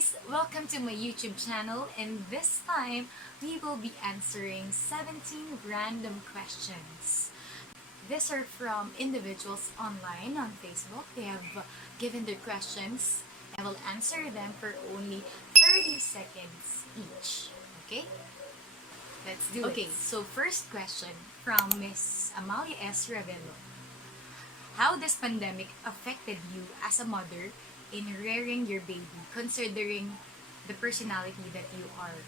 guys! Welcome to my YouTube channel, and this time we will be answering 17 random questions. These are from individuals online on Facebook. They have given their questions. I will answer them for only 30 seconds each. Okay? Let's do it. Okay, so first question from Miss Amalia S. Ravello. How this pandemic affected you as a mother in rearing your baby, considering the personality that you are?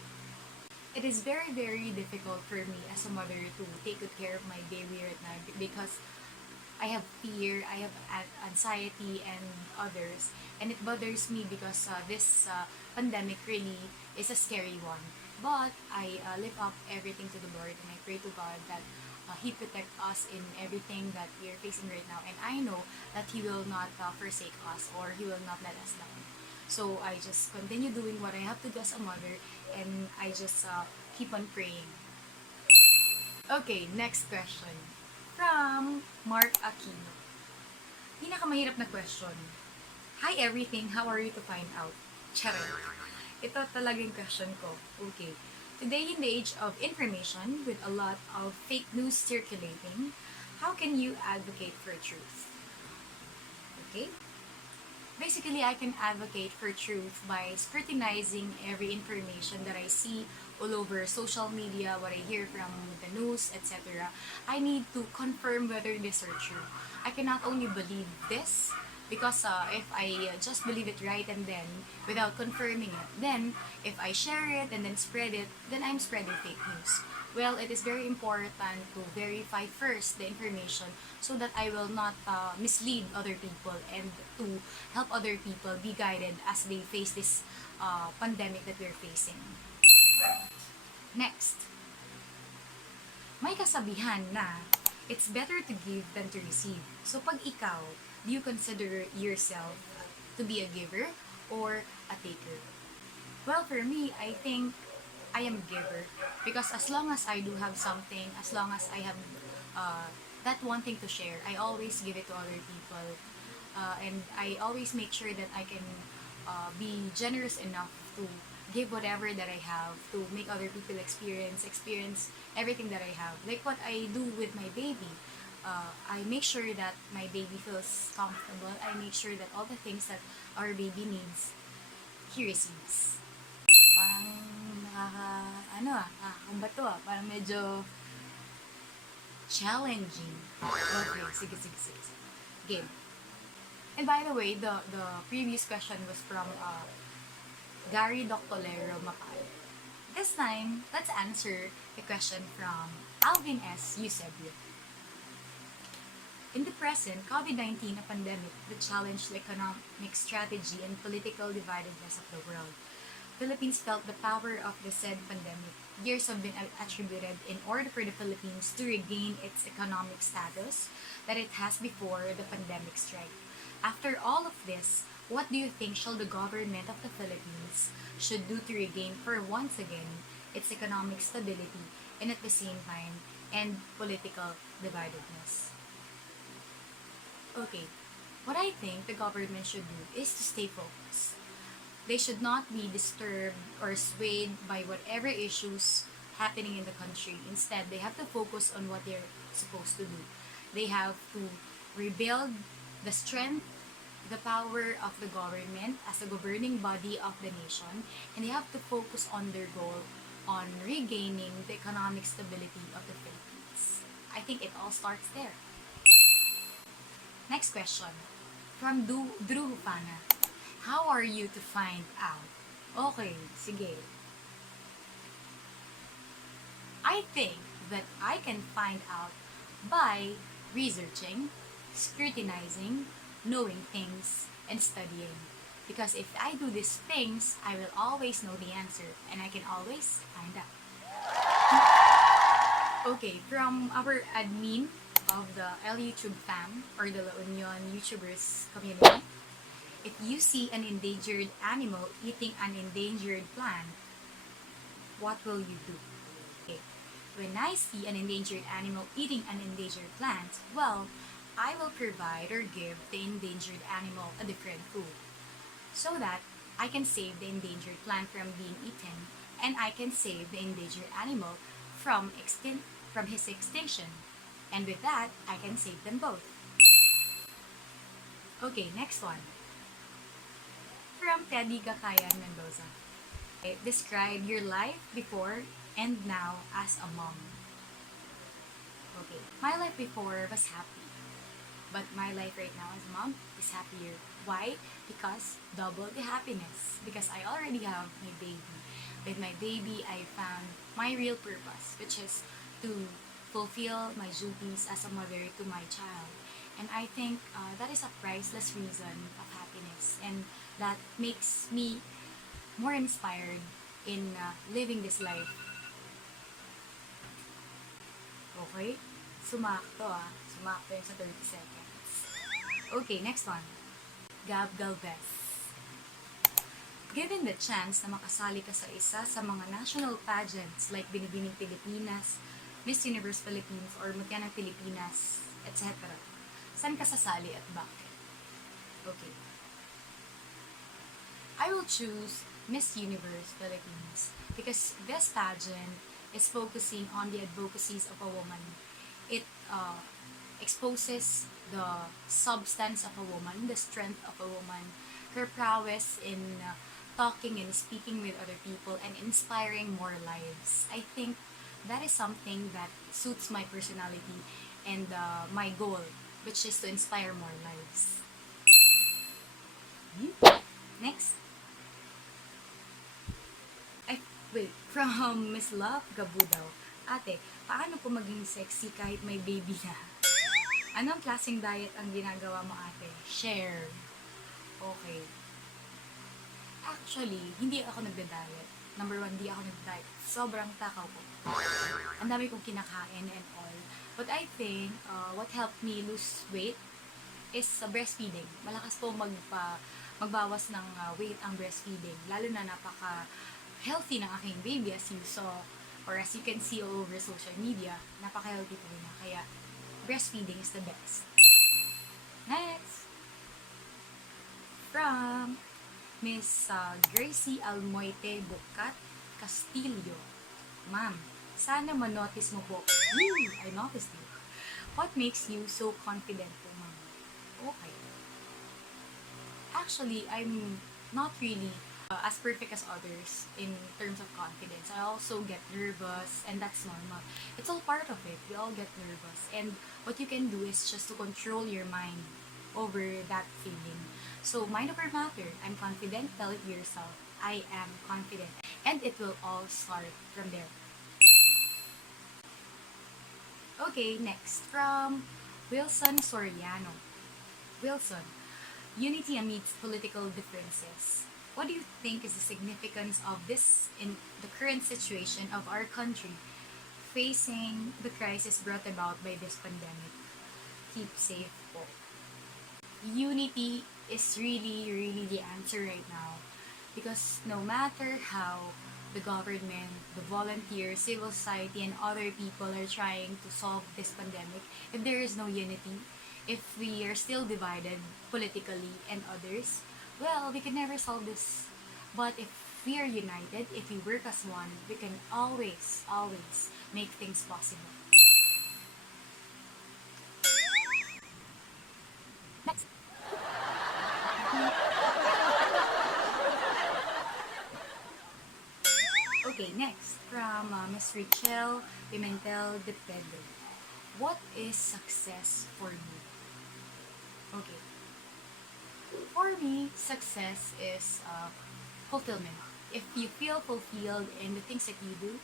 It is very, very difficult for me as a mother to take good care of my baby right now because I have fear, I have anxiety, and others. And it bothers me because this pandemic really is a scary one. But I lift up everything to the Lord, and I pray to God that He protect us in everything that we are facing right now. And I know that He will not forsake us, or He will not let us down. So I just continue doing what I have to do as a mother, and I just keep on praying. Okay, next question. From Mark Aquino. Pinakamahirap na question. Hi everything, how are you to find out? Charot. Ito talagang question ko. Okay. Today, in the age of information, with a lot of fake news circulating, how can you advocate for truth? Okay? Basically, I can advocate for truth by scrutinizing every information that I see all over social media, what I hear from the news, etc. I need to confirm whether these are true. I cannot only believe this because if I just believe it right and then without confirming it, then if I share it and then spread it, then I'm spreading fake news. Well, it is very important to verify first the information so that I will not mislead other people and to help other people be guided as they face this pandemic that we're facing. Next, may kasabihan na it's better to give than to receive. So pag ikaw, do you consider yourself to be a giver or a taker? Well, for me, I think I am a giver because as long as I do have something, as long as I have that one thing to share, I always give it to other people, and I always make sure that I can be generous enough to give whatever that I have to make other people experience everything that I have. Like what I do with my baby. I make sure that my baby feels comfortable. I make sure that all the things that our baby needs, he receives. Parang kung ba to parang medyo challenging. Okay, sige. Game. And by the way, the previous question was from Gary Doctolero Macay. This time, let's answer the question from Alvin S. Eusebio. In the present COVID-19 pandemic that challenged the economic strategy and political dividedness of the world, Philippines felt the power of the said pandemic. Years have been attributed in order for the Philippines to regain its economic status that it has before the pandemic strike. After all of this, what do you think shall the government of the Philippines should do to regain for once again its economic stability and at the same time end political dividedness? Okay, what I think the government should do is to stay focused. They should not be disturbed or swayed by whatever issues happening in the country. Instead, they have to focus on what they're supposed to do. They have to rebuild the strength, the power of the government as a governing body of the nation, and they have to focus on their goal on regaining the economic stability of the Philippines. I think it all starts there. Next question, from Drew Hupana. How are you to find out? Okay, sige. I think that I can find out by researching, scrutinizing, knowing things, and studying. Because if I do these things, I will always know the answer, and I can always find out. Okay, from our admin of the YouTube fam, or the La Union YouTubers community, if you see an endangered animal eating an endangered plant, what will you do? Okay. When I see an endangered animal eating an endangered plant, well, I will provide or give the endangered animal a different food so that I can save the endangered plant from being eaten, and I can save the endangered animal from his extinction. And with that, I can save them both. Okay, next one. From Teddy Gakayan Mendoza. Okay, describe your life before and now as a mom. Okay, my life before was happy, but my life right now as a mom is happier. Why? Because double the happiness. Because I already have my baby. With my baby, I found my real purpose, which is to fulfill my duties as a mother to my child. And I think that is a priceless reason of happiness, and that makes me more inspired in living this life. Okay? Sumakto Sumakto yung sa 30 seconds. Okay, next one. Gab Galvez. Given the chance na makasali ka sa isa sa mga national pageants like Binibining Pilipinas, Miss Universe Philippines, or Mutya ng Pilipinas, etc., saan ka sasali at bakit? Okay. I will choose Miss Universe Philippines because this pageant is focusing on the advocacies of a woman. It exposes the substance of a woman, the strength of a woman, her prowess in talking and speaking with other people and inspiring more lives. I think that is something that suits my personality and my goal, which is to inspire more lives. Next. Wait, from Miss Love Gabudaw. Ate, paano po maging sexy kahit may baby na? Anong klaseng diet ang ginagawa mo, ate? Share. Okay. Actually, hindi ako nagda-diet. Number one, hindi ako nagda-diet. Sobrang takaw ko. Ang dami kong kinakain and all. But I think, what helped me lose weight is breastfeeding. Malakas po magbawas ng weight ang breastfeeding. Lalo na napaka-healthy ng aking baby, as you saw, or as you can see all over social media. Napaka-healthy po niya. Kaya, breastfeeding is the best. Next! From Miss Gracie Almoite Bucat Castillo. Ma'am, sana ma-notice mo po. I noticed you. What makes you so confident po, ma'am? Okay. Actually, I'm not really as perfect as others in terms of confidence. I also get nervous, and that's normal. It's all part of it. We all get nervous. And what you can do is just to control your mind over that feeling. So, mind over matter. I'm confident. Tell it yourself. I am confident. And it will all start from there. Okay, next. From Wilson Soriano. Wilson, unity amidst political differences. What do you think is the significance of this in the current situation of our country facing the crisis brought about by this pandemic? Keep safe po. Unity is really the answer right now, because no matter how the government, the volunteers, civil society, and other people are trying to solve this pandemic, if there is no unity, if we are still divided politically and others, well, we can never solve this. But if we are united, if we work as one, we can always make things possible. Next. Okay, next. From Ms. Rachel Pimentel de Pedro. What is success for you? Okay. For me, success is fulfillment. If you feel fulfilled in the things that you do,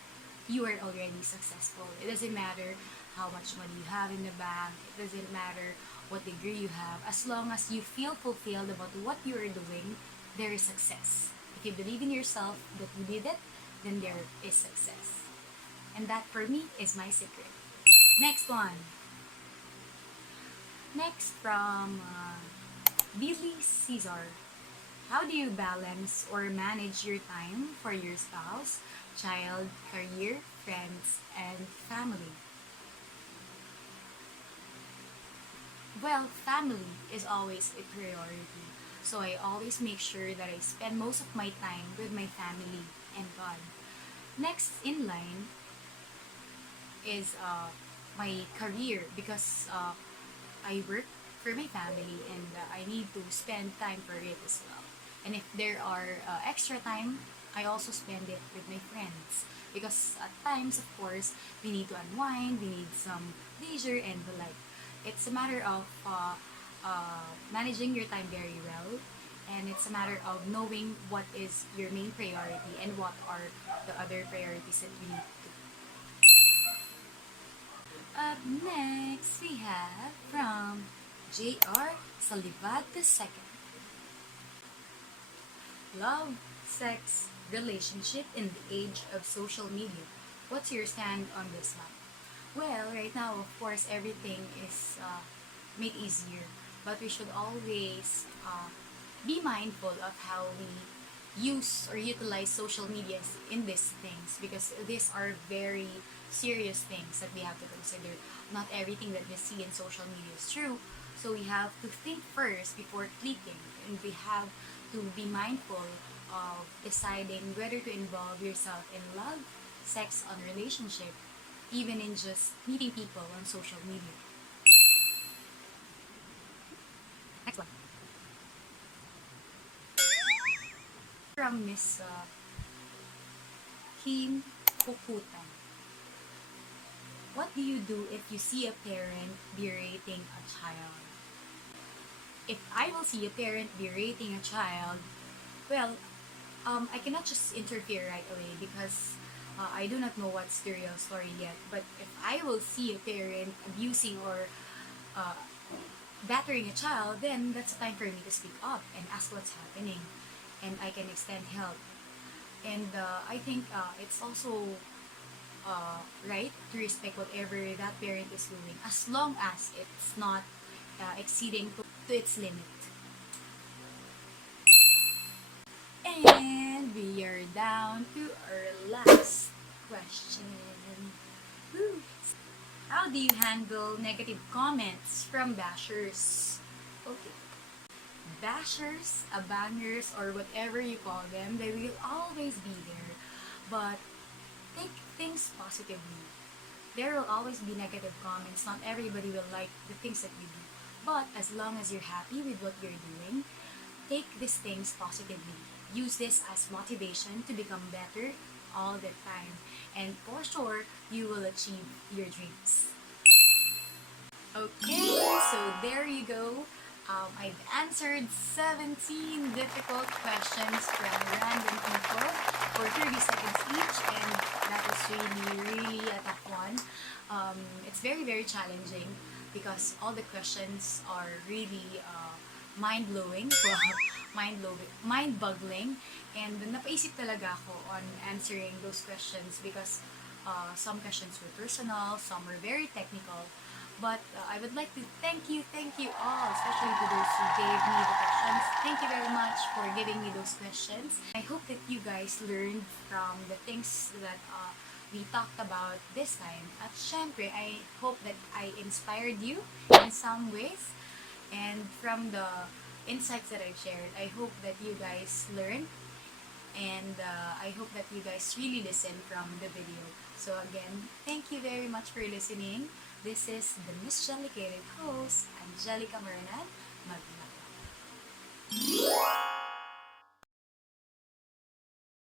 you are already successful. It doesn't matter how much money you have in the bank. It doesn't matter what degree you have. As long as you feel fulfilled about what you are doing, there is success. If you believe in yourself that you did it, then there is success. And that for me is my secret. Next one. Next from Billy Cesar. How do you balance or manage your time for your spouse, child, career, friends, and family? Well, family is always a priority. So I always make sure that I spend most of my time with my family and God. Next in line is my career, because I work for my family, and I need to spend time for it as well. And if there are extra time, I also spend it with my friends, because at times, of course, we need to unwind, we need some leisure and the like. It's a matter of managing your time very well, and it's a matter of knowing what is your main priority and what are the other priorities that you need to. Up next, we have from J.R. Salivad II. Love, sex, relationship in the age of social media. What's your stand on this one? Well, right now, of course, everything is made easier, but we should always be mindful of how we use or utilize social media in these things, because these are very serious things that we have to consider. Not everything that we see in social media is true, so we have to think first before clicking, and we have to be mindful of deciding whether to involve yourself in love, sex, or relationship, even in just meeting people on social media. Next one. From Miss Kim Pukutan. What do you do if you see a parent berating a child? If I will see a parent berating a child, well, I cannot just interfere right away, because I do not know what's the real story yet. But if I will see a parent abusing or uh, battering a child, then that's a time for me to speak up and ask what's happening, and I can extend help. And I think it's also right to respect whatever that parent is doing, as long as it's not exceeding to its limit. And we are down to our last question. Woo. How do you handle negative comments from bashers? Okay. Bashers, abangers, or whatever you call them, they will always be there. But take things positively. There will always be negative comments. Not everybody will like the things that you do. But as long as you're happy with what you're doing, take these things positively. Use this as motivation to become better all the time. And for sure, you will achieve your dreams. Okay, so there you go. I've answered 17 difficult questions from random people for 30 seconds each, and that was really a tough one. It's very, very challenging, because all the questions are really mind-blowing, mind-boggling, and napaisip talaga ako on answering those questions, because some questions were personal, some were very technical. But I would like to thank you all, especially to those who gave me the questions. Thank you very much for giving me those questions. I hope that you guys learned from the things that we talked about this time. At syempre, I hope that I inspired you in some ways. And from the insights that I've shared, I hope that you guys learned, and I hope that you guys really listen from the video. So again, thank you very much for listening. This is the Miss Delicated host, Angelica Maranan.